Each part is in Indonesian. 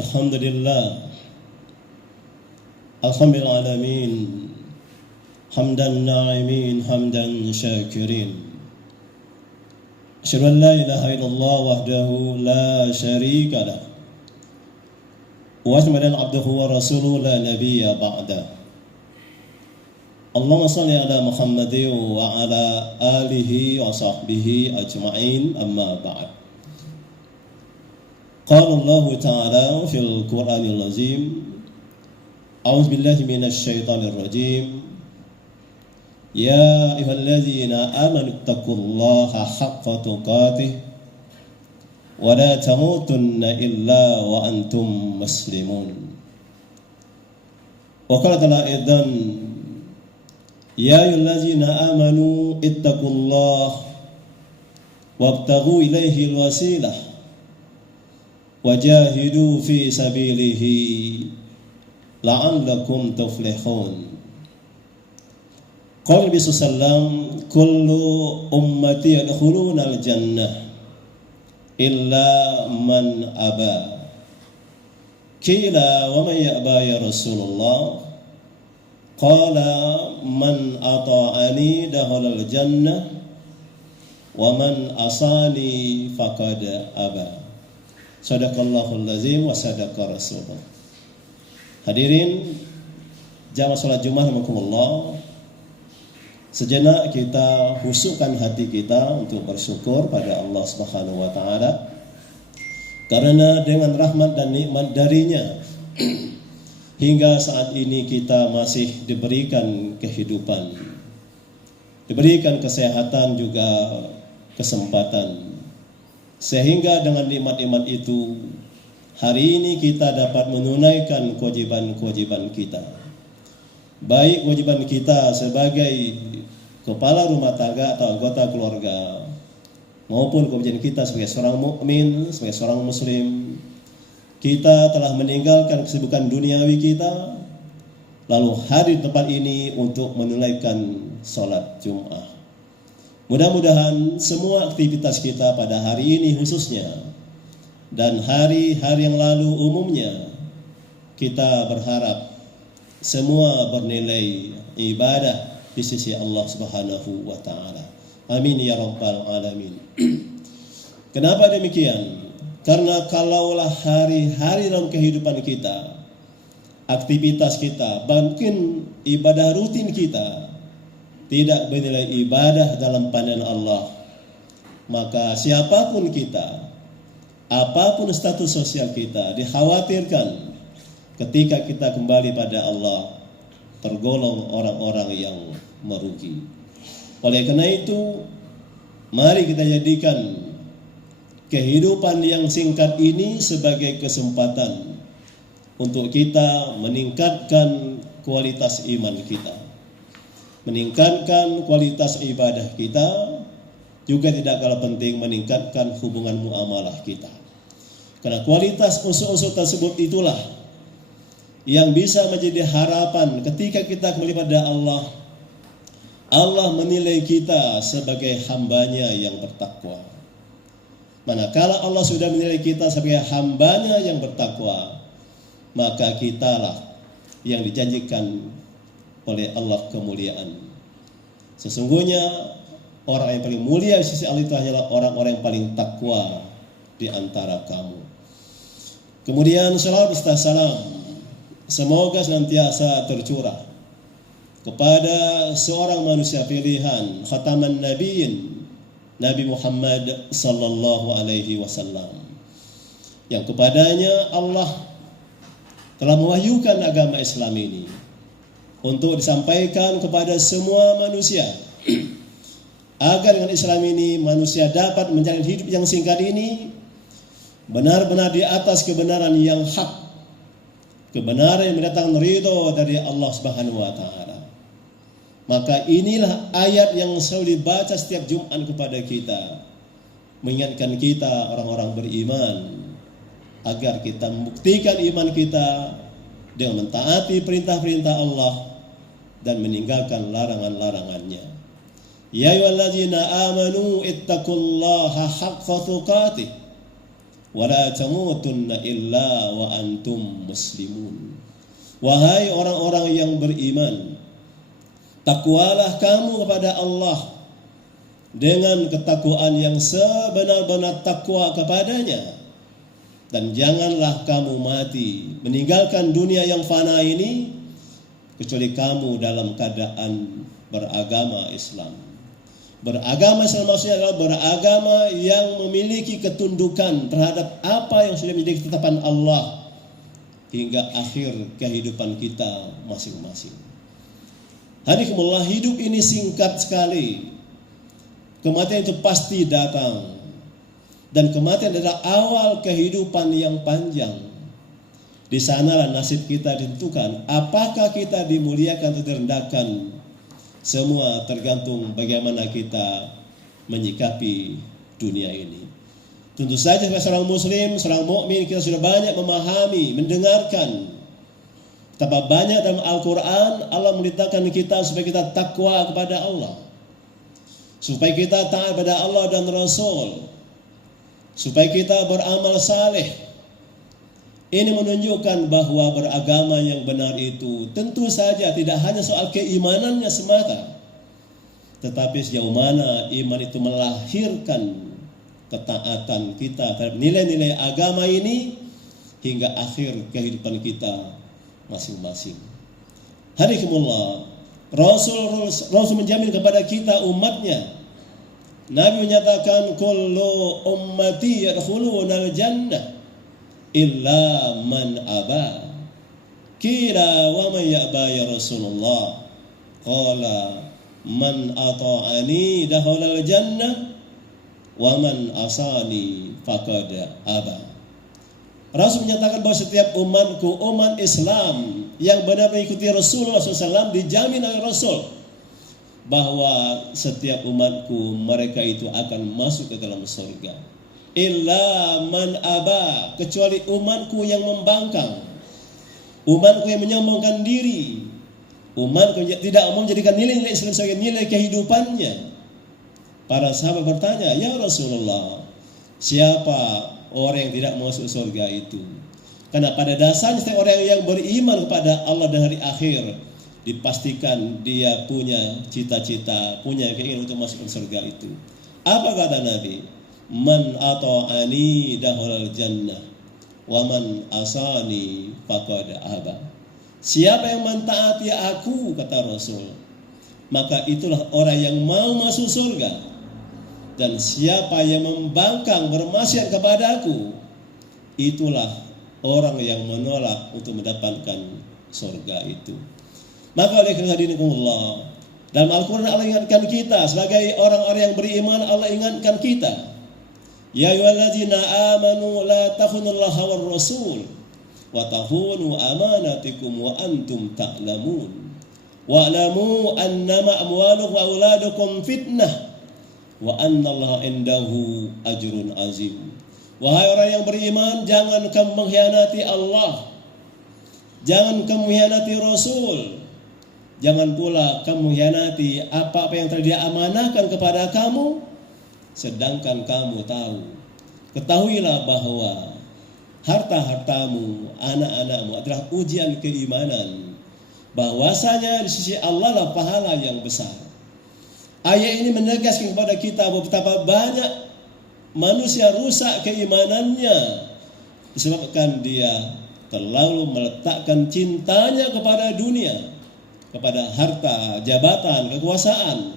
Alhamdulillah, alhamdulil alamin, hamdan na'imin, hamdan syakirin. Asyhadu an la ilaha illallah wahdahu la syarika lah. Wa asyhadu anna abduhu wa rasuluhu la nabiyya ba'da. Allahumma shalli ala Muhammadin wa ala alihi wa sahbihi ajma'in, amma ba'd. Qala Allah Ta'ala fil Qur'anil Azim, A'udzu billahi minasy syaithanir rajim. Ya ayyuhalladzina amanu taqullaha haqqa tuqatih wa la tamutunna illa wa antum muslimun. Wa qala ta'ala aidan, ya ayyuhalladzina amanu ittaqullaha wabtaghu ilaihi alwasilah wajahidu fi sabilihi la'allakum tuflihun. Qala Nabi sallam, kullu ummati yadkhuluna al-jannah illa man aba. Qila wa man ya'ba ya Rasulullah? Qala man ata'ani dakhala al-jannah wa man asani faqad aba. Sadaqallahul lazim wa sadaqa rasulullah. Hadirin jamaah salat Jumat rahimakumullah. Sejenak kita husukkan hati kita untuk bersyukur pada Allah Subhanahu wa taala, karena dengan rahmat dan nikmat darinya hingga saat ini kita masih diberikan kehidupan, diberikan kesehatan juga kesempatan. Sehingga dengan nikmat-nikmat itu, hari ini kita dapat menunaikan kewajiban-kewajiban kita. Baik kewajiban kita sebagai kepala rumah tangga atau anggota keluarga, maupun kewajiban kita sebagai seorang mukmin, sebagai seorang muslim. Kita telah meninggalkan kesibukan duniawi kita, lalu hadir di tempat ini untuk menunaikan sholat Jum'ah. Mudah-mudahan semua aktivitas kita pada hari ini khususnya dan hari-hari yang lalu umumnya, kita berharap semua bernilai ibadah di sisi Allah Subhanahu wa taala. Amin ya rabbal alamin. Kenapa demikian? Karena kalaulah hari-hari dalam kehidupan kita, aktivitas kita, bahkan ibadah rutin kita tidak bernilai ibadah dalam pandangan Allah, maka siapapun kita, apapun status sosial kita, dikhawatirkan ketika kita kembali pada Allah tergolong orang-orang yang merugi. Oleh karena itu, mari kita jadikan kehidupan yang singkat ini sebagai kesempatan untuk kita meningkatkan kualitas iman kita, meningkatkan kualitas ibadah kita, juga tidak kalah penting meningkatkan hubungan muamalah kita. Karena kualitas unsur-unsur tersebut itulah yang bisa menjadi harapan ketika kita kembali pada Allah. Allah menilai kita sebagai hambanya yang bertakwa. Manakala Allah sudah menilai kita sebagai hambanya yang bertakwa, maka kitalah yang dijanjikan oleh Allah kemuliaan. Sesungguhnya orang yang paling mulia di sisi Allah itu adalah orang-orang yang paling takwa di antara kamu. Kemudian salawat serta salam semoga senantiasa tercurah kepada seorang manusia pilihan, khataman nabiyyin, Nabi Muhammad sallallahu alaihi wasallam, yang kepadanya Allah telah mewahyukan agama Islam ini untuk disampaikan kepada semua manusia, agar dengan Islam ini manusia dapat menjalani hidup yang singkat ini benar-benar di atas kebenaran yang hak, kebenaran yang mendatangkan ridho dari Allah Subhanahu wa taala. Maka inilah ayat yang selalu dibaca setiap Jumat kepada kita, mengingatkan kita orang-orang beriman agar kita membuktikan iman kita dengan mentaati perintah-perintah Allah dan meninggalkan larangan-larangannya. Ya ayyuhalladzina amanu ittaqullaha haqqa tuqatih wa la tamutunna illa wa antum muslimun. Wahai orang-orang yang beriman, takwalah kamu kepada Allah dengan ketakwaan yang sebenar-benar takwa kepadanya, dan janganlah kamu mati meninggalkan dunia yang fana ini kecuali kamu dalam keadaan beragama Islam. Beragama Islam maksudnya adalah beragama yang memiliki ketundukan terhadap apa yang sudah menjadi ketetapan Allah hingga akhir kehidupan kita masing-masing. Hadikumullah, hidup ini singkat sekali. Kematian itu pasti datang. Dan kematian adalah awal kehidupan yang panjang. Di sanalah nasib kita ditentukan. Apakah kita dimuliakan atau direndahkan? Semua tergantung bagaimana kita menyikapi dunia ini. Tentu saja sebagai seorang muslim, seorang mukmin, kita sudah banyak memahami, mendengarkan betapa banyak dalam Al-Quran Allah memerintahkan kita supaya kita takwa kepada Allah, supaya kita taat pada Allah dan Rasul, supaya kita beramal saleh. Ini menunjukkan bahwa beragama yang benar itu tentu saja tidak hanya soal keimanannya semata, tetapi sejauh mana iman itu melahirkan ketaatan kita terhadap nilai-nilai agama ini hingga akhir kehidupan kita masing-masing. Hadikumullah, Rasul menjamin kepada kita umatnya. Nabi menyatakan kullu ummati yadkhulunal jannah illa man aba. Kira wa man ya'ba ya Rasulullah? Qala man ata'ani dakhalal jannah wa man asani faqad aba. Rasul menyatakan bahwa setiap umatku, umat Islam yang benar mengikuti Rasulullah SAW, dijamin oleh Rasul bahwa setiap umatku mereka itu akan masuk ke dalam surga. Illa man aba, kecuali umatku yang membangkang, umatku yang menyombongkan diri, umatku yang tidak mau menjadikan nilai-nilai Islam sebagai nilai kehidupannya. Para sahabat bertanya, ya Rasulullah, siapa orang yang tidak masuk surga itu? Karena pada dasarnya setiap orang yang beriman kepada Allah dan hari akhir dipastikan dia punya cita-cita, punya keinginan untuk masuk ke surga itu. Apa kata Nabi? Man ata'ani dakhalal jannah wa man asani faqad aba. Siapa yang mentaati aku, kata Rasul, maka itulah orang yang mau masuk surga. Dan siapa yang membangkang bermaksiat kepada aku, itulah orang yang menolak untuk mendapatkan surga itu. Maka oleh karena hadirinkumullah, dalam Al-Quran Allah ingatkan kita sebagai orang-orang yang beriman. Allah ingatkan kita, ya ayyuhalladzina amanu la takhunullaha war rasul wa takhunu amanatikum wa antum ta'lamun wa'lamu annama amwalukum wa auladukum fitnah wa annallaha indahu ajrun azim. Wahai orang yang beriman, jangan kamu mengkhianati Allah, jangan kamu mengkhianati Rasul, jangan pula kamu mengkhianati apa-apa yang telah diamanahkan kepada kamu, sedangkan kamu tahu. Ketahuilah bahwa harta-hartamu, anak-anakmu adalah ujian keimanan, bahwasanya di sisi Allah lah pahala yang besar. Ayat ini menegaskan kepada kita betapa banyak manusia rusak keimanannya disebabkan dia terlalu meletakkan cintanya kepada dunia, kepada harta, jabatan, kekuasaan.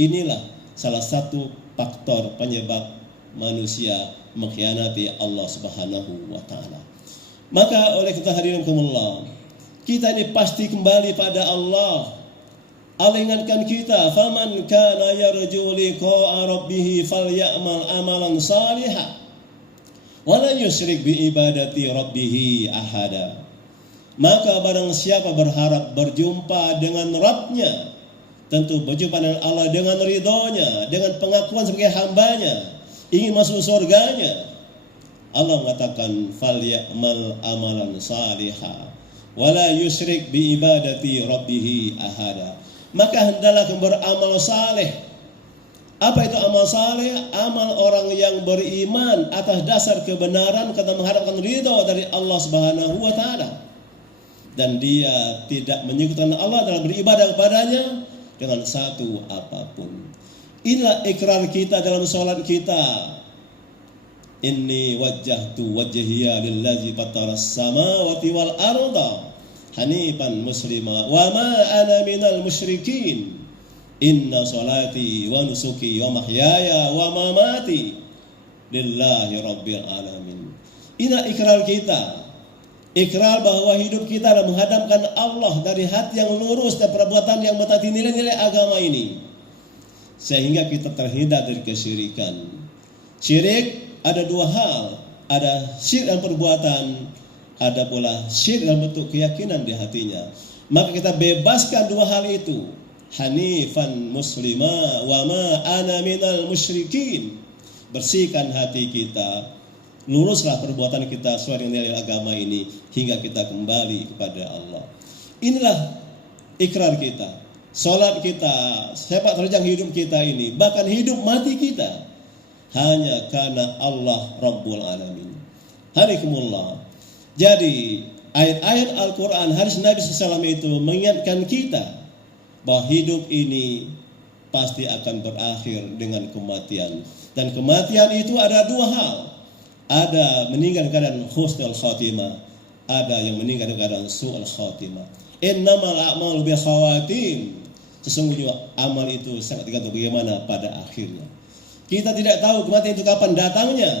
Inilah salah satu faktor penyebab manusia mengkhianati Allah Subhanahu wa taala. Maka oleh kita hadirinkumullah, kita ini pasti kembali pada Allah. Allah ingatkan kita, faman kana yarju liqa'a rabbih falyamal amalan salihan wa la yusyrik bi ibadati rabbih ahada. Maka barang siapa berharap berjumpa dengan Rabbnya, tentu berjumpa dengan Allah dengan ridhonya, dengan pengakuan sebagai hambanya, ingin masuk surganya, Allah mengatakan falyamal amalan salihah wa la yusyrik bi ibadati rabbih ahada. maka hendaklah kamu beramal saleh. Apa itu amal saleh? Amal orang yang beriman atas dasar kebenaran karena mengharapkan ridha dari Allah Subhanahu wa taala. Dan dia tidak menyekutukan Allah dalam beribadah kepadanya dengan satu apapun. Inilah ikrar kita dalam salat kita. Inni wajjahtu wajhiya lillazi fataras samawati wal arda hanifan muslima wa ma ana minal musyrikin. Inna salati wa nusuki wa mahyaya wa mamati lillahi rabbil alamin. Inilah ikrar kita. Ikrar bahwa hidup kita adalah menghadapkan Allah dari hati yang lurus dan perbuatan yang mentaati nilai-nilai agama ini. Sehingga kita terhindar dari kesyirikan. Syirik ada dua hal. Ada syirik dalam perbuatan, ada pula syirik dalam bentuk keyakinan di hatinya. Maka kita bebaskan dua hal itu. Hanifan muslima wa ma ana minal musyrikin. Bersihkan hati kita, luruslah perbuatan kita sesuai dengan nilai agama ini hingga kita kembali kepada Allah. Inilah ikrar kita, salat kita, sepak terjang hidup kita ini, bahkan hidup mati kita hanya karena Allah Rabbul Alamin. Harikumullah. Jadi ayat-ayat Al-Quran, hadis Nabi SAW itu mengingatkan kita bahwa hidup ini pasti akan berakhir dengan kematian. Dan kematian itu ada dua hal. Ada meninggal keadaan husnul khatimah, ada yang meninggal keadaan su'ul khatimah. Innamal a'malu bil khawatim. Sesungguhnya amal itu sangat tergantung bagaimana pada akhirnya. Kita tidak tahu kematian itu kapan datangnya.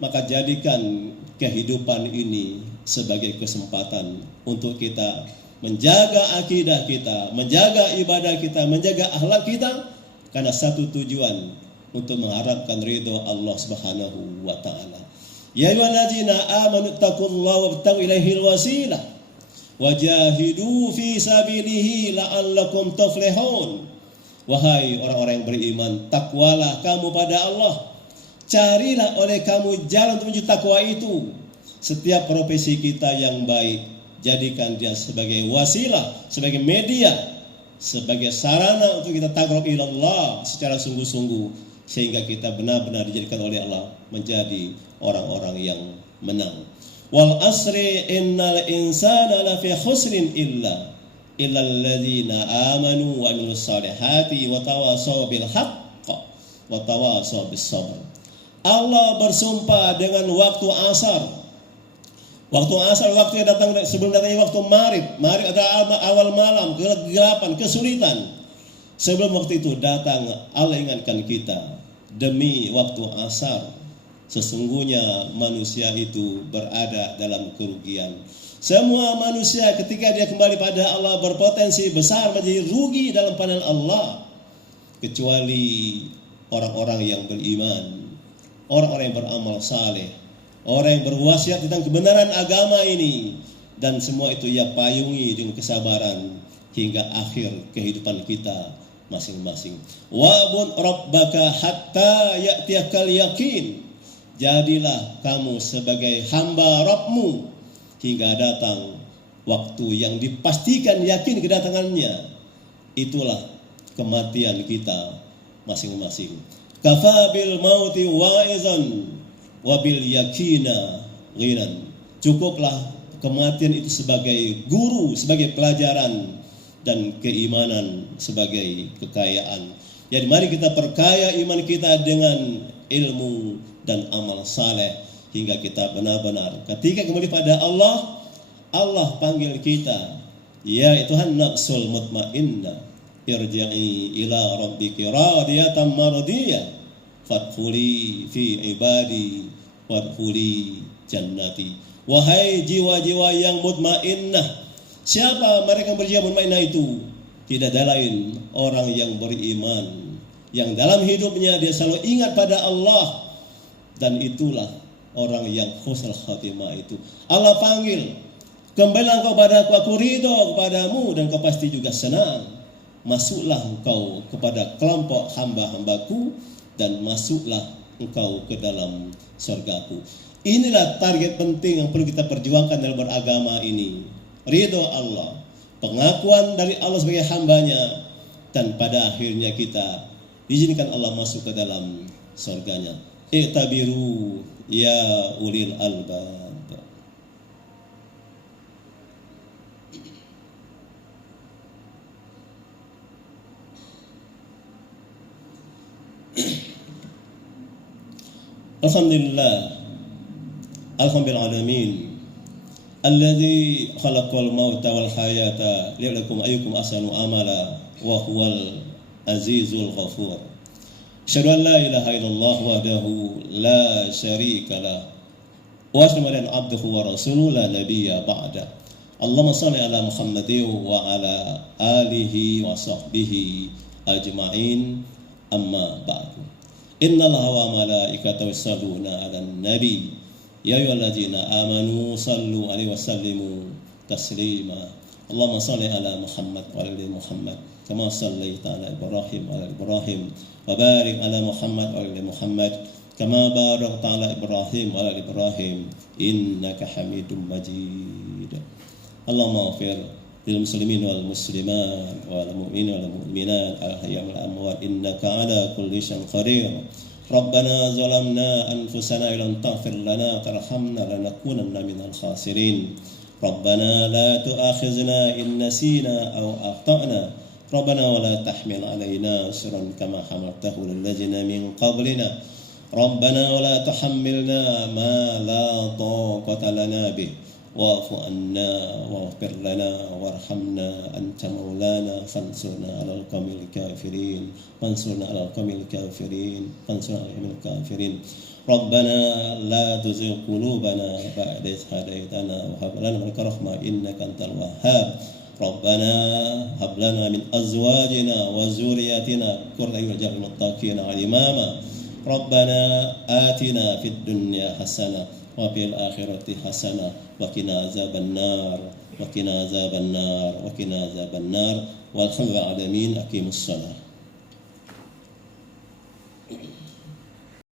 Maka jadikan kehidupan ini sebagai kesempatan untuk kita menjaga akidah kita, menjaga ibadah kita, menjaga akhlak kita, karena satu tujuan, untuk mengharapkan ridho Allah Subhanahu wa taala. Ya ayyuhalladzina amanu taqullaha wabtaghu ilaihil wasilah wajahidu fi sabilihi la'allakum tuflihun. Wahai orang-orang yang beriman, takwalah kamu pada Allah. Carilah oleh kamu jalan untuk menuju takwa itu. Setiap profesi kita yang baik, jadikan dia sebagai wasilah, sebagai media, sebagai sarana untuk kita taqarrub ila Allah secara sungguh-sungguh, sehingga kita benar-benar dijadikan oleh Allah menjadi orang-orang yang menang. Wal asri innal insana lafi khusrin illa alladzina amanu wa amilus solihati wa tawasaw bil haqq wa tawasaw bis sabr. Allah bersumpah dengan waktu asar. Waktu asar, waktu yang datang sebelum datangnya waktu maghrib. Maghrib adalah awal malam, kegelapan, kesulitan. Sebelum waktu itu datang, Allah ingatkan kita, demi waktu asar, sesungguhnya manusia itu berada dalam kerugian. Semua manusia ketika dia kembali pada Allah berpotensi besar menjadi rugi dalam pandangan Allah, kecuali orang-orang yang beriman, orang-orang yang beramal saleh, orang yang berwasiat tentang kebenaran agama ini, dan semua itu ia payungi dengan kesabaran hingga akhir kehidupan kita masing-masing. Wa'bud rabbaka hatta ya'tiyakal yakin. Jadilah kamu sebagai hamba Rabbmu hingga datang waktu yang dipastikan yakin kedatangannya. Itulah kematian kita masing-masing. Kafa bil mauti wa'izan wabil yakina ghinan. Cukuplah kematian itu sebagai guru, sebagai pelajaran, dan keimanan sebagai kekayaan. Jadi mari kita perkaya iman kita dengan ilmu dan amal saleh hingga kita benar-benar ketika kembali pada Allah, Allah panggil kita, ya Tuhan nafsul mutmainnah, irji'i ila rabbiki radiyatan mardiyah fadkhuli fi ibadi wadkhuli jannati. Wahai jiwa-jiwa yang mutmainnah. Siapa mereka yang berjiwa mutmainnah itu? Tidak ada lain, orang yang beriman, yang dalam hidupnya dia selalu ingat pada Allah, dan itulah orang yang husnul khatimah itu. Allah panggil, kembalilah engkau padaku, aku ridho kepadamu, dan kau pasti juga senang. Masuklah engkau kepada kelompok hamba-hambaku, dan masuklah engkau ke dalam surgaku. Inilah target penting yang perlu kita perjuangkan dalam beragama ini. Ridho Allah, pengakuan dari Allah sebagai hambanya, dan pada akhirnya kita diizinkan Allah masuk ke dalam surganya. I'tabiru ya ulil albab. Alhamdulillah, alhamdulillah alamin, alladzi khalaqal mauta wal hayata liyabluwakum ayyukum ahsanu amala wa huwal azizul ghafur. Asyhadu an la ilaha illallah wahdahu la syarika lah wa asyhadu anna abduhu wa rasuluhu la nabiyya ba'da. Allahumma shalli ala Muhammadin wa ala alihi wa sahbihi ajma'in, amma ba'du. Innallaha wa malaikatahu yusholluna 'alan nabi ya ayyuhalladzina amanu shallu 'alaihi wa sallimu taslima. Allahumma shalli ala Muhammad wa ala Muhammad kama shallaita ala Ibrahim wa ala Ibrahim wa barik ala Muhammad wa ala Muhammad kama barakta ala Ibrahim wa ala Ibrahim innaka Hamidum Majid. Allahumma ighfir lil muslimin wal muslimat wal mu'minin wal mu'minat al-ahya'i wal amwat innaka ala kulli syai'in qadir. Rabbana zalamna anfusana illam taghfir lana tarhamna lanakunanna minal khasirin. Rabbana la tu'akhizna in nasina aw akhtana. Rabbana wa la tahmil alaina isran kama hamaltahu lil ladzina min qablina. Rabbana wa la tuhammilna ma la taqata lana bih. Wa'fu anna waghfir lana warhamna anta maulana fansurna 'alal qawmil kafirin fansurna 'alal qawmil kafirin fansurna 'alal qawmil kafirin. Rabbana la tuzigh qulubana ba'da idh hadaytana wa hab lana min ladunka rahmah innaka antal wahhab. Rabbana hab lana min azwajina wa dzurriyyatina qurrata a'yun waj'alna lil muttaqina imama. Rabbana atina fid dunya hasanah wa fil akhirati hasanah wa qina azabannar wa qina azabannar wa qina azabannar walhamdulillahi alamin. Aqimus shalah.